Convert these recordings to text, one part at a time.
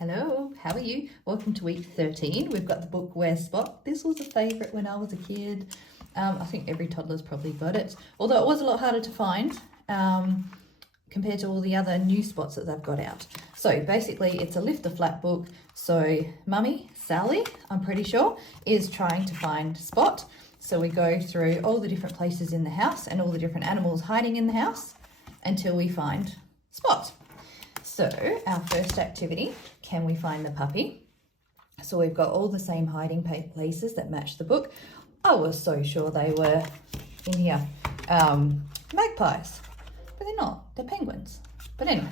Hello, how are you? Welcome to week 13. We've got the book Where's Spot. This was a favourite when I was a kid. I think every toddler's probably got it, although it was a lot harder to find compared to all the other new spots that they've got out. So basically it's a lift the flap book. So Mummy, Sally, I'm pretty sure, is trying to find Spot. So we go through all the different places in the house and all the different animals hiding in the house until we find Spot. So our first activity, can we find the puppy? So we've got all the same hiding places that match the book. I was so sure they were in here. Magpies, but they're not, they're penguins. But anyway,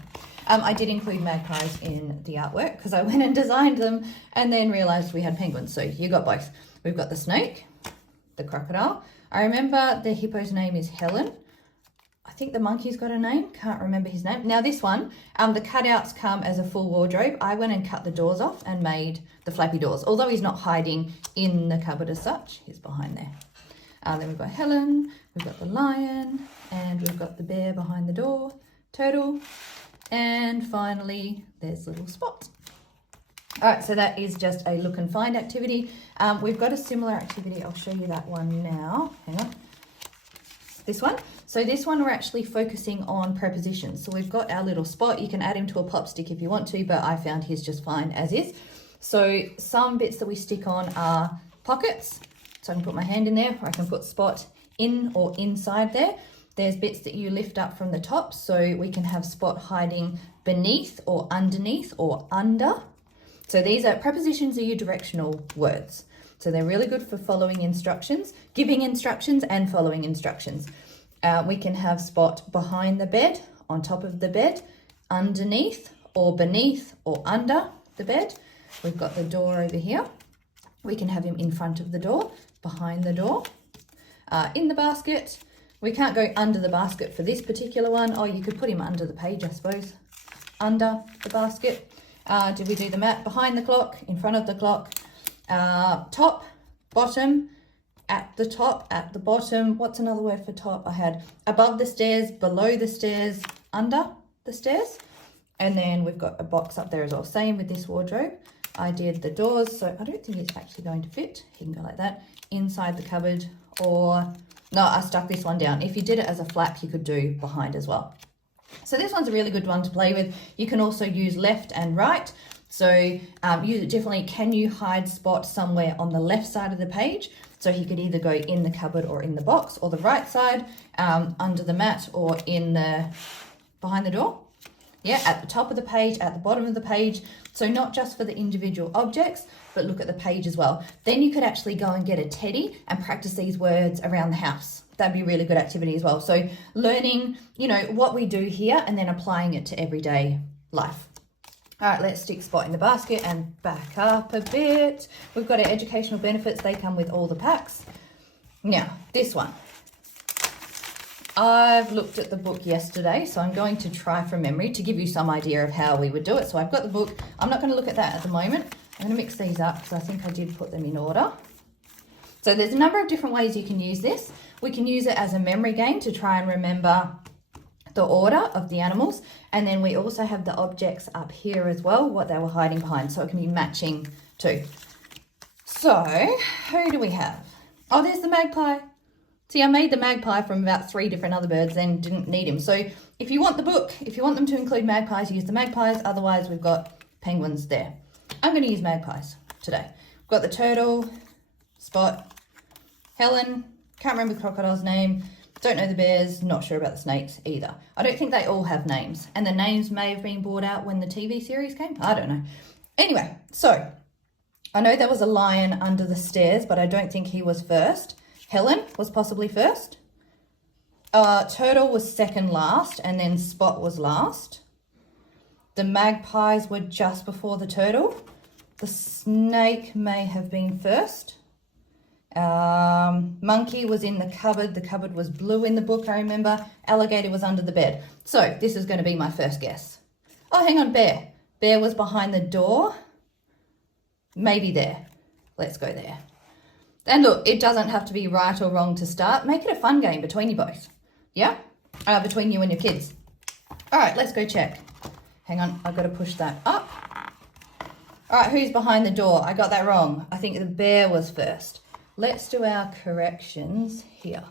I did include magpies in the artwork because I went and designed them and then realized we had penguins. So you got both. We've got the snake, the crocodile. I remember the hippo's name is Helen. I think the monkey's got a name, can't remember his name. Now this one, the cutouts come as a full wardrobe. I went and cut the doors off and made the flappy doors, although he's not hiding in the cupboard as such, he's behind there. Then we've got Helen, we've got the lion, and we've got the bear behind the door, turtle, and finally there's little Spot. All right, so that is just a look and find activity. We've got a similar activity, I'll show you that one now, hang on. This one. So this one we're actually focusing on prepositions. So we've got our little Spot. You can add him to a pop stick if you want to, but I found his just fine as is. So some bits that we stick on are pockets. So I can put my hand in there, or I can put Spot in or inside there. There's bits that you lift up from the top, so we can have Spot hiding beneath or underneath or under. So these are prepositions, are your directional words. So they're really good for following instructions, giving instructions and following instructions. We can have Spot behind the bed, on top of the bed, underneath or beneath or under the bed. We've got the door over here. We can have him in front of the door, behind the door, in the basket. We can't go under the basket for this particular one. Oh, you could put him under the page, I suppose, under the basket. Did we do the mat? Behind the clock, in front of the clock. Top, bottom, at the top, at the bottom. What's another word for top? I had above the stairs, below the stairs, under the stairs. And then we've got a box up there as well. Same with this wardrobe. I did the doors, so I don't think it's actually going to fit. He can go like that, inside the cupboard, or no, I stuck this one down. If you did it as a flap, you could do behind as well. So this one's a really good one to play with. You can also use left and right. So you definitely, can you hide Spot somewhere on the left side of the page? So he could either go in the cupboard or in the box, or the right side, under the mat, or in the, behind the door. Yeah, at the top of the page, at the bottom of the page. So not just for the individual objects, but look at the page as well. Then you could actually go and get a teddy and practice these words around the house. That'd be a really good activity as well. So learning, what we do here and then applying it to everyday life. All right, let's stick Spot in the basket and back up a bit. We've got our educational benefits. They come with all the packs. Now, this one. I've looked at the book yesterday, so I'm going to try from memory to give you some idea of how we would do it. So I've got the book. I'm not going to look at that at the moment. I'm going to mix these up because I think I did put them in order. So there's a number of different ways you can use this. We can use it as a memory game to try and remember the order of the animals, and then we also have the objects up here as well, what they were hiding behind, so it can be matching too. So who do we have? Oh, there's the magpie. See, I made the magpie from about 3 different other birds and didn't need him. So if you want the book, if you want them to include magpies, use the magpies. Otherwise we've got penguins there. I'm going to use magpies today. We've got the turtle, Spot, Helen, can't remember the crocodile's name. Don't know the bears, not sure about the snakes either. I don't think they all have names. And the names may have been brought out when the TV series came. I don't know. Anyway, so I know there was a lion under the stairs, but I don't think he was first. Helen was possibly first. Turtle was second last, and then Spot was last. The magpies were just before the turtle. The snake may have been first. Monkey was in the cupboard. The cupboard was blue in the book, I remember. Alligator was under the bed. So this is going to be my first guess. Oh, hang on, bear. Bear was behind the door. Maybe there. Let's go there. And look, it doesn't have to be right or wrong to start. Make it a fun game between you both. Yeah? Between you and your kids. All right, let's go check. Hang on, I've got to push that up. All right, who's behind the door? I got that wrong. I think the bear was first. Let's do our corrections here.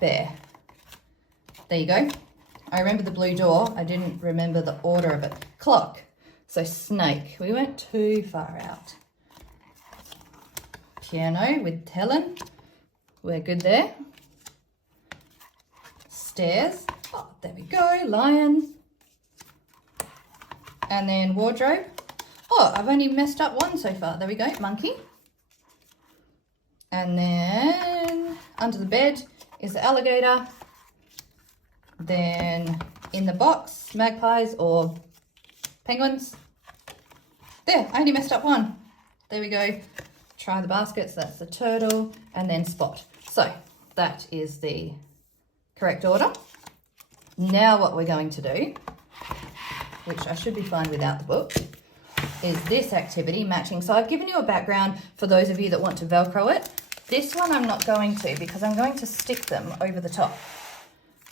Bear. There you go. I remember the blue door. I didn't remember the order of it. Clock. So snake. We went too far out. Piano with Helen. We're good there. Stairs. Oh, there we go. Lion. And then wardrobe. Oh, I've only messed up one so far. There we go. Monkey. And then under the bed is the alligator. Then in the box, magpies or penguins. There, I only messed up one. There we go. Try the baskets, that's the turtle, and then spot. So that is the correct order. Now what we're going to do, which I should be fine without the book, is this activity, matching. So I've given you a background for those of you that want to Velcro it. This one I'm not going to because I'm going to stick them over the top.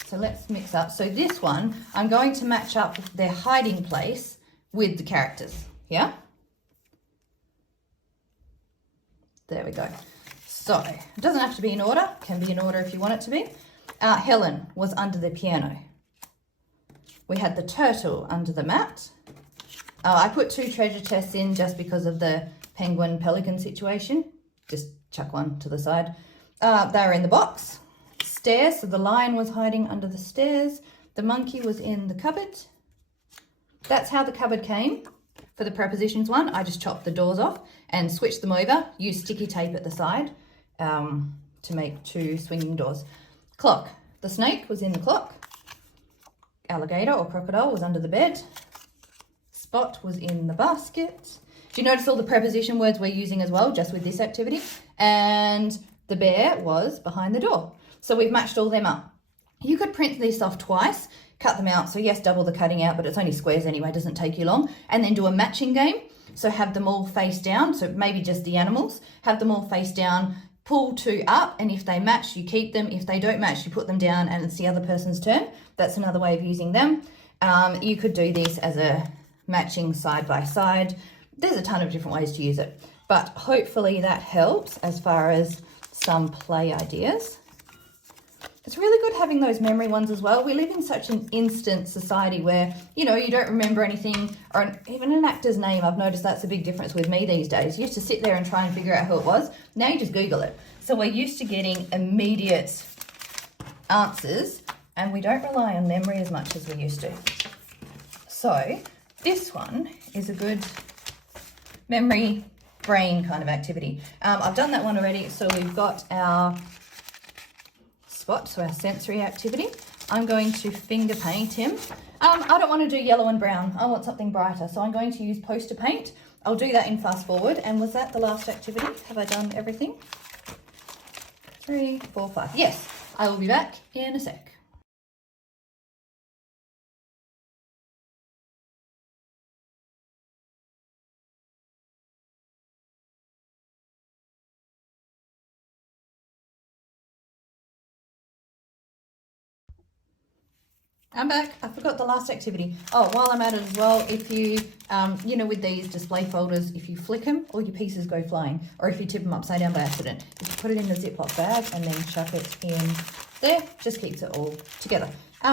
So let's mix up. So this one, I'm going to match up their hiding place with the characters, yeah? There we go. So it doesn't have to be in order, can be in order if you want it to be. Helen was under the piano. We had the turtle under the mat. I put 2 treasure chests in just because of the penguin pelican situation. Just chuck one to the side. They were in the box. Stairs, so the lion was hiding under the stairs. The monkey was in the cupboard. That's how the cupboard came. For the prepositions one, I just chopped the doors off and switched them over, used sticky tape at the side to make 2 swinging doors. Clock, the snake was in the clock. Alligator or crocodile was under the bed. Spot was in the basket. Do you notice all the preposition words we're using as well, just with this activity? And the bear was behind the door. So we've matched all them up. You could print this off twice, cut them out. So yes, double the cutting out, but it's only squares anyway, doesn't take you long. And then do a matching game. So have them all face down. So maybe just the animals, have them all face down, pull 2 up. And if they match, you keep them. If they don't match, you put them down and it's the other person's turn. That's another way of using them. You could do this as a matching side by side. There's a ton of different ways to use it, but hopefully that helps as far as some play ideas. It's really good having those memory ones as well. We live in such an instant society where, you know, you don't remember anything, or even an actor's name. I've noticed that's a big difference with me these days. You used to sit there and try and figure out who it was. Now you just Google it. So we're used to getting immediate answers and we don't rely on memory as much as we used to. So this one is a good memory brain kind of activity. I've done that one already. So we've got our spot, so our sensory activity. I'm going to finger paint him. I don't want to do yellow and brown. I want something brighter. So I'm going to use poster paint. I'll do that in fast forward. And was that the last activity? Have I done everything? 3, 4, 5. Yes, I will be back in a sec. I'm back. I forgot the last activity. Oh, while I'm at it as well, if you, you know, with these display folders, if you flick them, all your pieces go flying. Or if you tip them upside down by accident, if you put it in a Ziploc bag and then chuck it in there, just keeps it all together.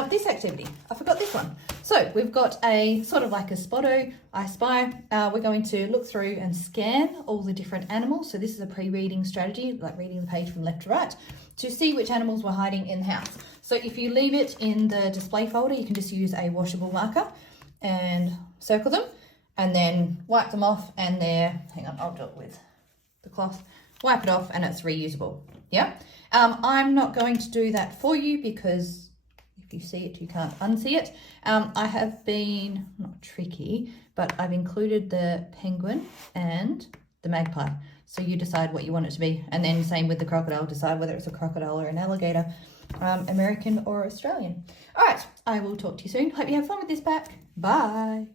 This activity, I forgot this one. So we've got a sort of like a Spotto, I Spy. We're going to look through and scan all the different animals. So this is a pre-reading strategy, like reading the page from left to right, to see which animals were hiding in the house. So if you leave it in the display folder, you can just use a washable marker and circle them and then wipe them off and they're, hang on, I'll do it with the cloth, wipe it off and it's reusable. Yeah. I'm not going to do that for you because if you see it, you can't unsee it. I have been, not tricky, but I've included the penguin and the magpie. So you decide what you want it to be. And then same with the crocodile, decide whether it's a crocodile or an alligator, American or Australian. All right, I will talk to you soon. Hope you have fun with this pack. Bye.